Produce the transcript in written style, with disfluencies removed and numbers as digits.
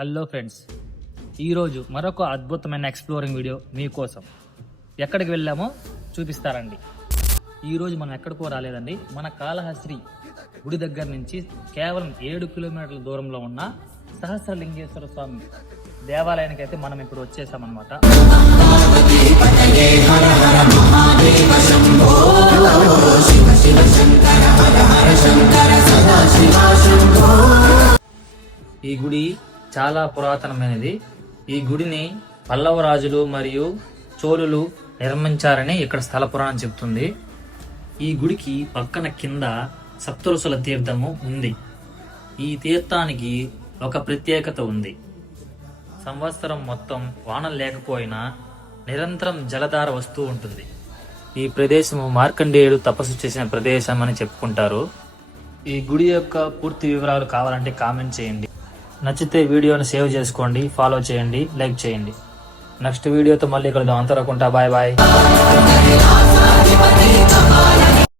Hello friends, ఈరోజు మరొక అద్భుతమైన ఎక్స్ప్లోరింగ్ వీడియో మీకోసం. ఎక్కడికి వెళ్ళామో చూపిస్తారండి. ఈరోజు మనం ఎక్కడికో రాలేదండి, మన కాళహస్తి గుడి దగ్గర నుంచి కేవలం 7 కిలోమీటర్ల దూరంలో ఉన్న సహస్రలింగేశ్వర స్వామి దేవాలయానికి అయితే మనం ఇప్పుడు వచ్చేసామన్నమాట. ఈ గుడి చాలా పురాతనమైనది. ఈ గుడిని పల్లవ రాజులు మరియు చోళులు నిర్మించారని ఇక్కడ స్థల పురాణం చెబుతుంది. ఈ గుడికి పక్కన కింద సప్తఋషుల తీర్థము ఉంది. ఈ తీర్థానికి ఒక ప్రత్యేకత ఉంది. సంవత్సరం మొత్తం వానలు లేకపోయినా నిరంతరం జలధార వస్తూ ఉంటుంది. ఈ ప్రదేశము మార్కండేయుడు తపస్సు చేసిన ప్రదేశం అని చెప్పుకుంటారు. ఈ గుడి యొక్క పూర్తి వివరాలు కావాలంటే కామెంట్ చేయండి. నచ్చితే వీడియోని సేవ్ చేసుకోండి, ఫాలో చేయండి, లైక్ చేయండి. నెక్స్ట్ వీడియోతో మళ్ళీ కలుద్దాం. అంతవరకు బాయ్ బాయ్.